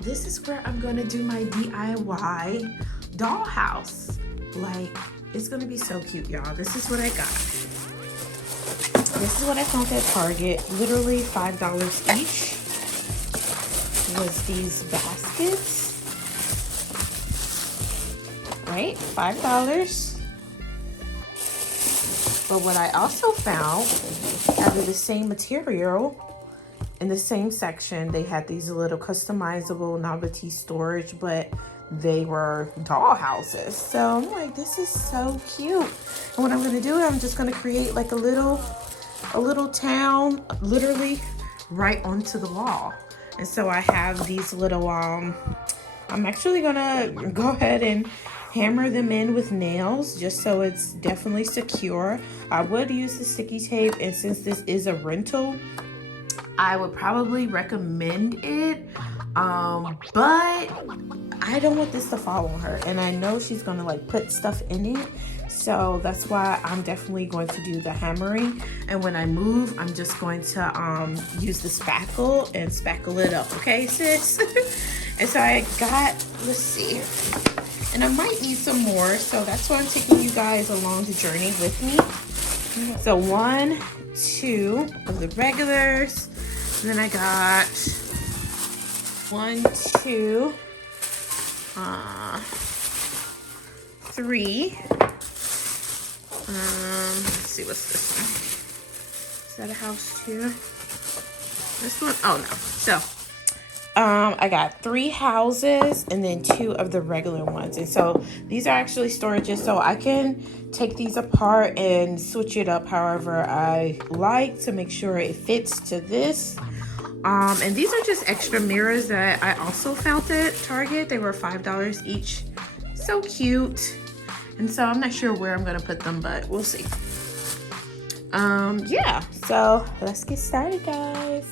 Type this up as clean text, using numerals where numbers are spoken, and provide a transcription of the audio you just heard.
This is where I'm gonna do my DIY dollhouse. Like, it's gonna be so cute, y'all. This is what I got. This is what I found at Target. Literally $5 each was these baskets. Right? $5. But what I also found, out of the same material, in the same section, they had these little customizable novelty storage, but they were doll houses. So I'm like, this is so cute. And what I'm gonna do, I'm just gonna create like a little town, literally right onto the wall. And so I have these little, I'm actually gonna go ahead and hammer them in with nails just so it's definitely secure. I would use the sticky tape, and since this is a rental, I would probably recommend it, but I don't want this to fall on her, and I know she's gonna like put stuff in it, so that's why I'm definitely going to do the hammering. And when I move, I'm just going to use the spackle and spackle it up, okay, sis? And so I got, let's see, and I might need some more, so that's why I'm taking you guys along the journey with me. So 1, 2 of the regulars. And then I got 1, 2, 3. Let's see, what's this one? Is that a house too? This one? Oh no. So, I got 3 houses and then 2 of the regular ones. And so these are actually storages, so I can take these apart and switch it up however I like to make sure it fits to this. And these are just extra mirrors that I also found at Target. They were $5 each. So cute. And so I'm not sure where I'm gonna put them, but we'll see. Yeah, so let's get started, guys.